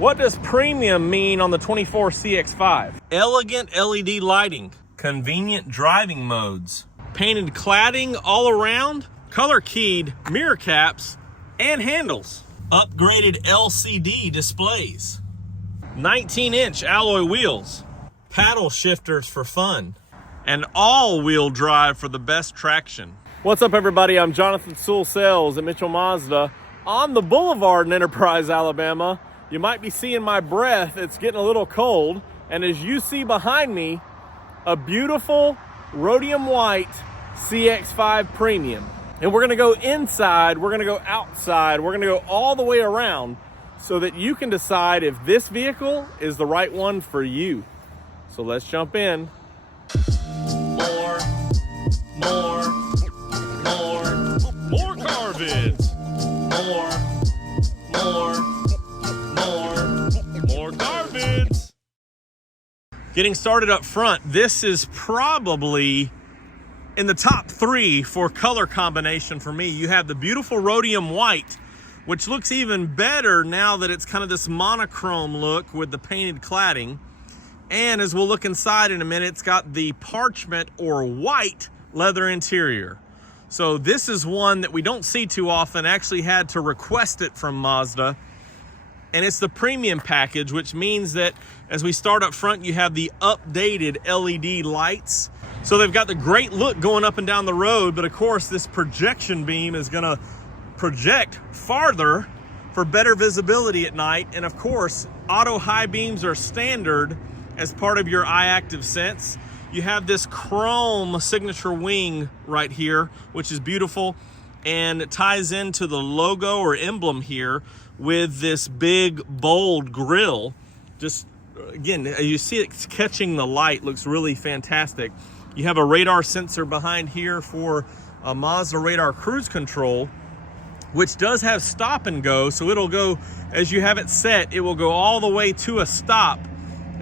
What does premium mean on the 24 CX-5? Elegant LED lighting, convenient driving modes, painted cladding all around, color keyed mirror caps and handles, upgraded LCD displays, 19-inch alloy wheels, paddle shifters for fun, and all-wheel drive for the best traction. What's up, everybody? I'm Jonathan Sewell Sales at Mitchell Mazda on the Boulevard in Enterprise, Alabama. You might be seeing my breath. It's getting a little cold. And as you see behind me, a beautiful Rhodium White CX-5 Premium. And we're gonna go inside, we're gonna go outside, we're gonna go all the way around so that you can decide if this vehicle is the right one for you. So let's jump in. More car vids. More car vids. Getting started up front, this is probably in the top 3 for color combination for me. You have the beautiful Rhodium White, which looks even better now that it's kind of this monochrome look with the painted cladding. And as we'll look inside in a minute, it's got the Parchment or white leather interior. So this is one that we don't see too often. I actually had to request it from Mazda. And it's the premium package, which means that as we start up front, you have the updated LED lights. So they've got the great look going up and down the road, but of course this projection beam is gonna project farther for better visibility at night. And of course, auto high beams are standard as part of your eye active sense. You have this chrome signature wing right here, which is beautiful, and it ties into the logo or emblem here with this big bold grille. Just again, you see it's catching the light, looks really fantastic. You have a radar sensor behind here for a Mazda radar cruise control, which does have stop and go. So it'll go, as you have it set, it will go all the way to a stop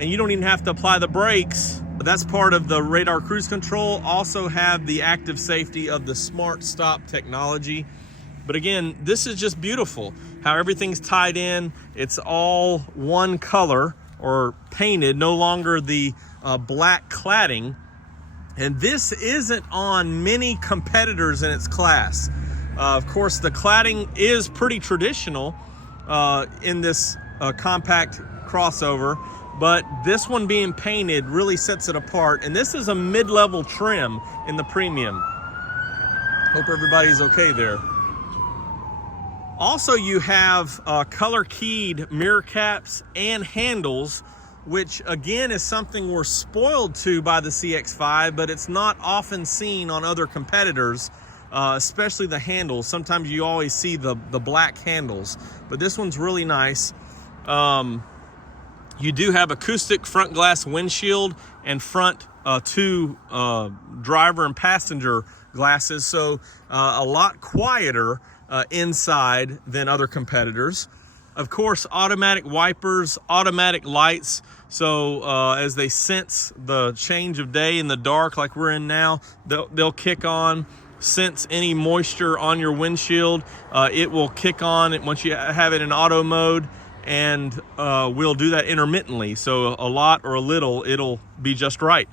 and you don't even have to apply the brakes. That's part of the radar cruise control. Also have the active safety of the smart stop technology. But again, this is just beautiful how everything's tied in. It's all one color or painted, no longer the black cladding. And this isn't on many competitors in its class. Of course, the cladding is pretty traditional in this compact crossover, but this one being painted really sets it apart. And this is a mid-level trim in the premium. Hope everybody's okay there. Also, you have color keyed mirror caps and handles, which again is something we're spoiled to by the CX-5, but it's not often seen on other competitors, especially the handles. Sometimes you always see the black handles, but this one's really nice. You do have acoustic front glass windshield and front 2 driver and passenger glasses, so a lot quieter inside than other competitors. Of course, automatic wipers, automatic lights, so as they sense the change of day in the dark like we're in now, they'll kick on. Sense any moisture on your windshield, it will kick on once you have it in auto mode, and we'll do that intermittently, so a lot or a little, it'll be just right.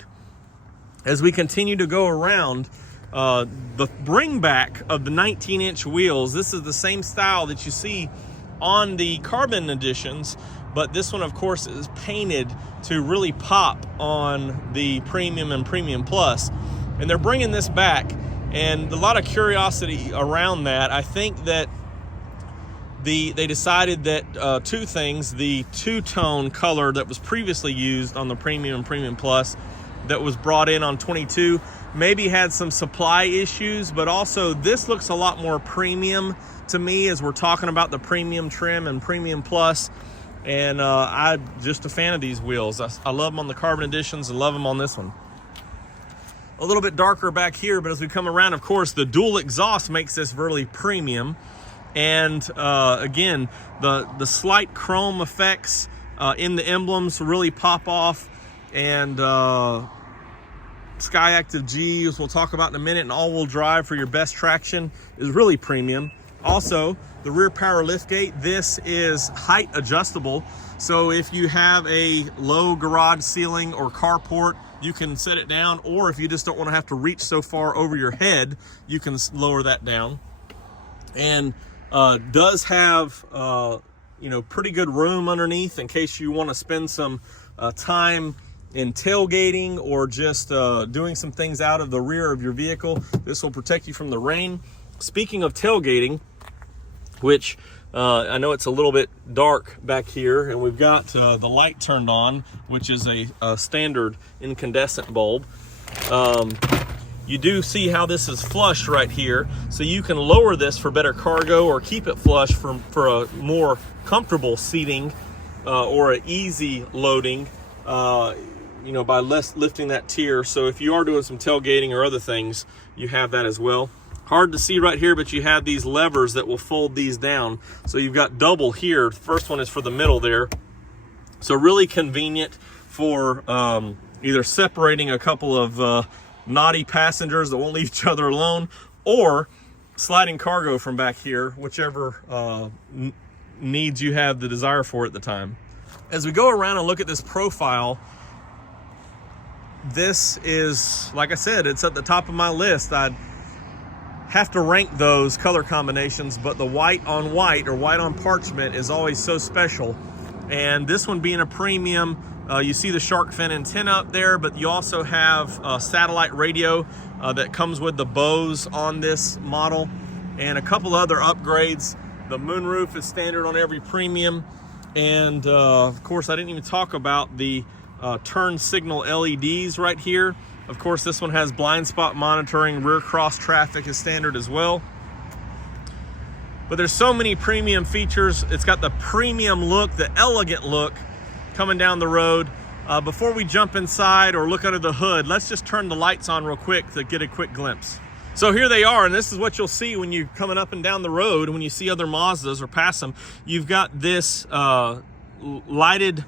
As we continue to go around, the bring back of the 19-inch wheels, this is the same style that you see on the carbon editions, but this one of course is painted to really pop on the premium and premium plus, and they're bringing this back, and a lot of curiosity around that. I think that they decided that 2 things: the 2-tone color that was previously used on the premium and premium plus that was brought in on 22 maybe had some supply issues, but also this looks a lot more premium to me as we're talking about the premium trim and premium plus. And I'm just a fan of these wheels. I love them on the carbon editions. I love them on this one. A little bit darker back here, but as we come around, of course, the dual exhaust makes this really premium. And again, the slight chrome effects in the emblems really pop off. And Sky Active G, as we'll talk about in a minute, and all-wheel drive for your best traction is really premium. Also, the rear power liftgate. This is height adjustable. So if you have a low garage ceiling or carport, you can set it down, or if you just don't want to have to reach so far over your head, you can lower that down. And does have pretty good room underneath in case you want to spend some time in tailgating or just doing some things out of the rear of your vehicle. This will protect you from the rain. Speaking of tailgating, which I know it's a little bit dark back here, and we've got the light turned on, which is a standard incandescent bulb. You do see how this is flush right here, so you can lower this for better cargo or keep it flush for a more comfortable seating or an easy loading, by lifting that tier. So if you are doing some tailgating or other things, you have that as well. Hard to see right here, but you have these levers that will fold these down. So you've got double here. The first one is for the middle there. So really convenient for either separating a couple of naughty passengers that won't leave each other alone, or sliding cargo from back here, whichever needs you have the desire for at the time. As we go around and look at this profile, this is, like I said, it's at the top of my list. I'd have to rank those color combinations, but the white on white or white on parchment is always so special. And this one being a premium, you see the shark fin antenna up there, but you also have a satellite radio that comes with the Bose on this model, and a couple other upgrades. The moonroof is standard on every premium, and of course I didn't even talk about the turn signal LEDs right here. Of course, this one has blind spot monitoring. Rear cross traffic is standard as well. But there's so many premium features. It's got the premium look, the elegant look coming down the road. Before we jump inside or look under the hood, let's just turn the lights on real quick to get a quick glimpse. So here they are, and this is what you'll see when you're coming up and down the road. When you see other Mazdas or pass them, you've got this lighted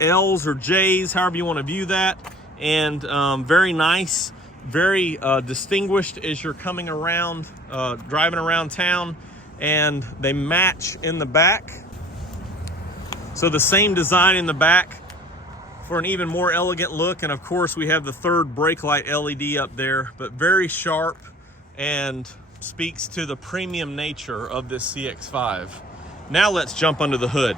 L's or J's, however you want to view that. And very nice, very distinguished as you're coming around, driving around town. And they match in the back. So the same design in the back for an even more elegant look. And of course we have the third brake light LED up there, but very sharp and speaks to the premium nature of this CX-5. Now let's jump under the hood.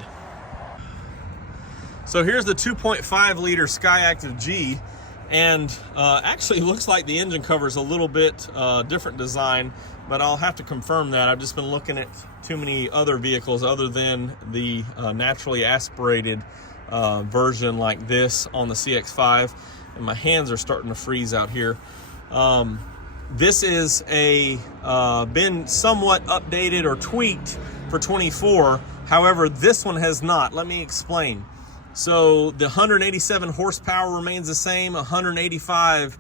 So here's the 2.5 liter Skyactiv G, and actually looks like the engine cover is a little bit different design, but I'll have to confirm that. I've just been looking at too many other vehicles other than the naturally aspirated version like this on the CX-5, and my hands are starting to freeze out here. This is been somewhat updated or tweaked for 24. However, this one has not. Let me explain. So the 187 horsepower remains the same. 185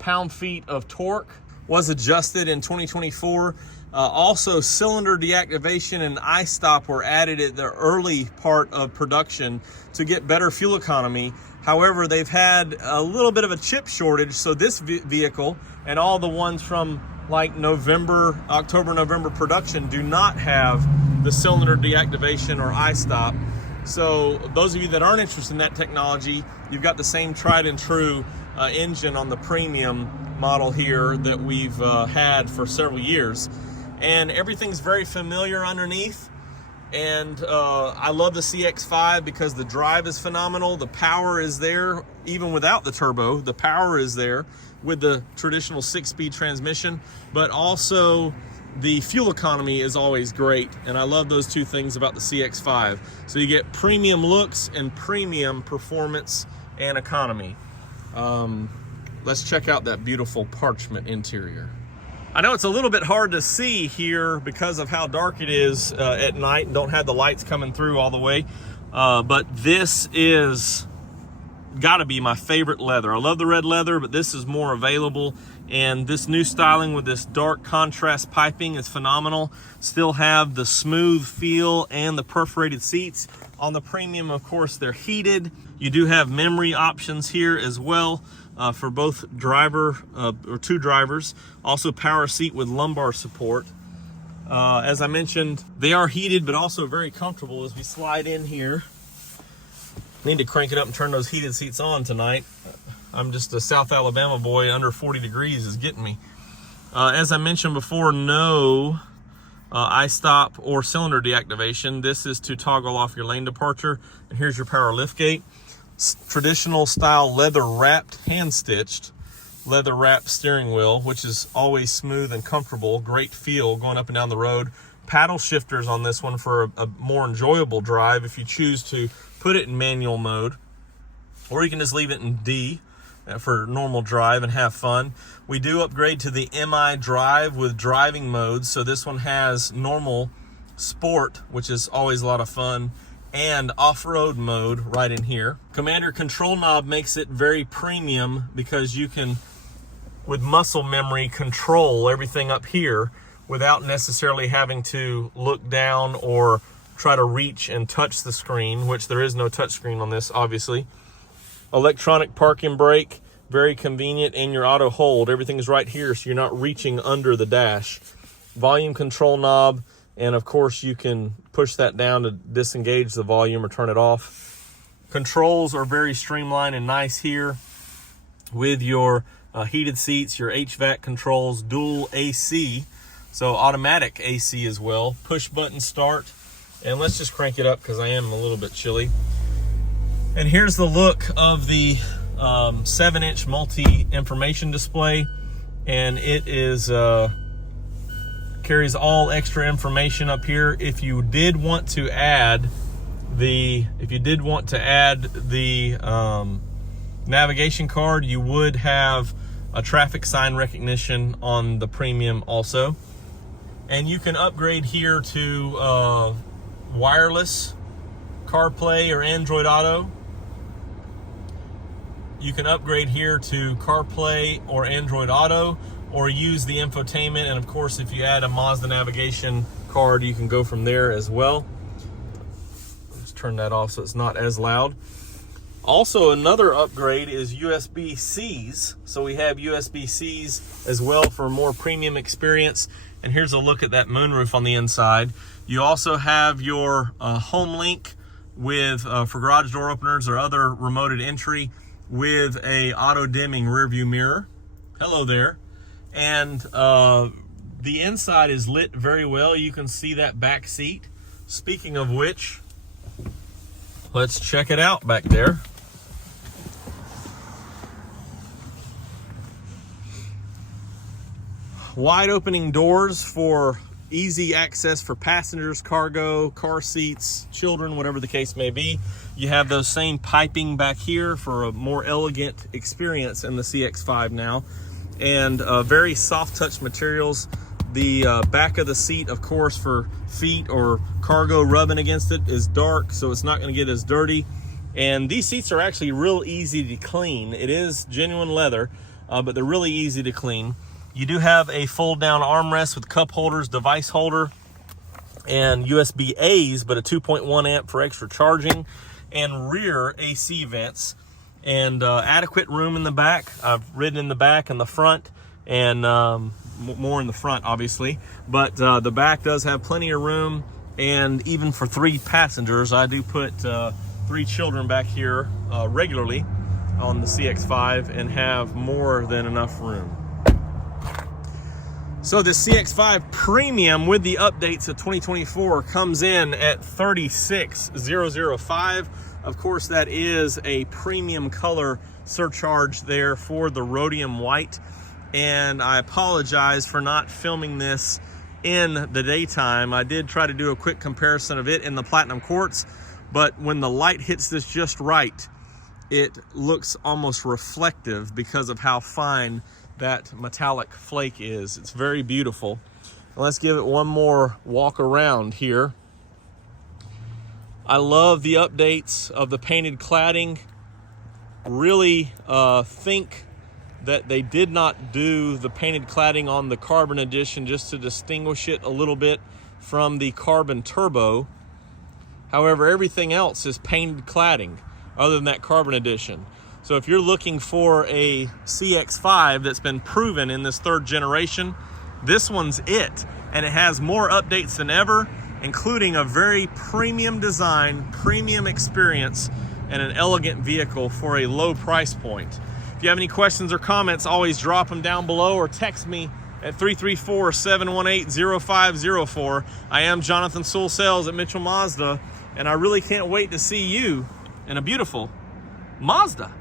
pound-feet of torque was adjusted in 2024. Also, cylinder deactivation and I-stop were added at the early part of production to get better fuel economy. However, they've had a little bit of a chip shortage, so this vehicle and all the ones from like October, November production do not have the cylinder deactivation or I-stop. So those of you that aren't interested in that technology, you've got the same tried and true engine on the premium model here that we've had for several years. And everything's very familiar underneath. And I love the CX-5 because the drive is phenomenal. The power is there, even without the turbo. The power is there with the traditional 6-speed transmission, but also the fuel economy is always great, and I love those two things about the CX-5. So you get premium looks and premium performance and economy. Let's check out that beautiful Parchment interior. I know it's a little bit hard to see here because of how dark it is at night and don't have the lights coming through all the way, but this is gotta be my favorite leather. I love the red leather, but this is more available. And this new styling with this dark contrast piping is phenomenal. Still have the smooth feel and the perforated seats. On the premium, of course, they're heated. You do have memory options here as well for both driver or two drivers. Also power seat with lumbar support. As I mentioned, they are heated, but also very comfortable as we slide in here. Need to crank it up and turn those heated seats on tonight. I'm just a South Alabama boy. Under 40 degrees is getting me. As I mentioned before, no I-stop or cylinder deactivation. This is to toggle off your lane departure. And here's your power liftgate. Traditional style leather wrapped, hand stitched leather wrapped steering wheel, which is always smooth and comfortable. Great feel going up and down the road. Paddle shifters on this one for a more enjoyable drive if you choose to put it in manual mode, or you can just leave it in D for normal drive and have fun. We do upgrade to the MI drive with driving modes. So this one has normal, sport, which is always a lot of fun, and off-road mode right in here. Commander control knob makes it very premium because you can, with muscle memory, control everything up here without necessarily having to look down or try to reach and touch the screen, which there is no touch screen on this, obviously. Electronic park and brake, very convenient, and your auto hold. Everything's right here, so you're not reaching under the dash. Volume control knob, and of course you can push that down to disengage the volume or turn it off. Controls are very streamlined and nice here with your heated seats, your HVAC controls, dual AC, so automatic AC as well, push button start. And let's just crank it up because I am a little bit chilly. And here's the look of the 7-inch multi-information display, and it is carries all extra information up here. If you did want to add the navigation card, you would have a traffic sign recognition on the premium also. And you can upgrade here to wireless CarPlay or Android Auto. You can upgrade here to CarPlay or Android Auto, or use the infotainment. And of course, if you add a Mazda navigation card, you can go from there as well. Let's turn that off so it's not as loud. Also, another upgrade is USB-Cs. So we have USB-Cs as well for a more premium experience. And here's a look at that moonroof on the inside. You also have your home link with for garage door openers or other remoted entry with a auto dimming rear view mirror. Hello there. And the inside is lit very well. You can see that back seat. Speaking of which, let's check it out back there. Wide opening doors for easy access for passengers, cargo, car seats, children, whatever the case may be. You have those same piping back here for a more elegant experience in the CX-5 now. And very soft touch materials. The back of the seat, of course, for feet or cargo rubbing against it is dark, so it's not going to get as dirty. And these seats are actually real easy to clean. It is genuine leather, but they're really easy to clean. You do have a fold down armrest with cup holders, device holder, and USB-A's, but a 2.1 amp for extra charging, and rear AC vents, and adequate room in the back. I've ridden in the back and the front, and more in the front, obviously, but the back does have plenty of room, and even for 3 passengers. I do put 3 children back here regularly on the CX-5 and have more than enough room. So the CX-5 Premium with the updates of 2024 comes in at $36,005. Of course, that is a premium color surcharge there for the Rhodium White. And I apologize for not filming this in the daytime. I did try to do a quick comparison of it in the Platinum Quartz, but when the light hits this just right, it looks almost reflective because of how fine that metallic flake is. It's very beautiful. Let's give it one more walk around here. I love the updates of the painted cladding. Really think that they did not do the painted cladding on the Carbon Edition just to distinguish it a little bit from the Carbon Turbo. However, everything else is painted cladding other than that Carbon Edition. So if you're looking for a CX-5 that's been proven in this 3rd generation, this one's it. and it has more updates than ever, including a very premium design, premium experience, and an elegant vehicle for a low price point. If you have any questions or comments, always drop them down below or text me at 334-718-0504. I am Jonathan Sewell Sales at Mitchell Mazda, and I really can't wait to see you in a beautiful Mazda.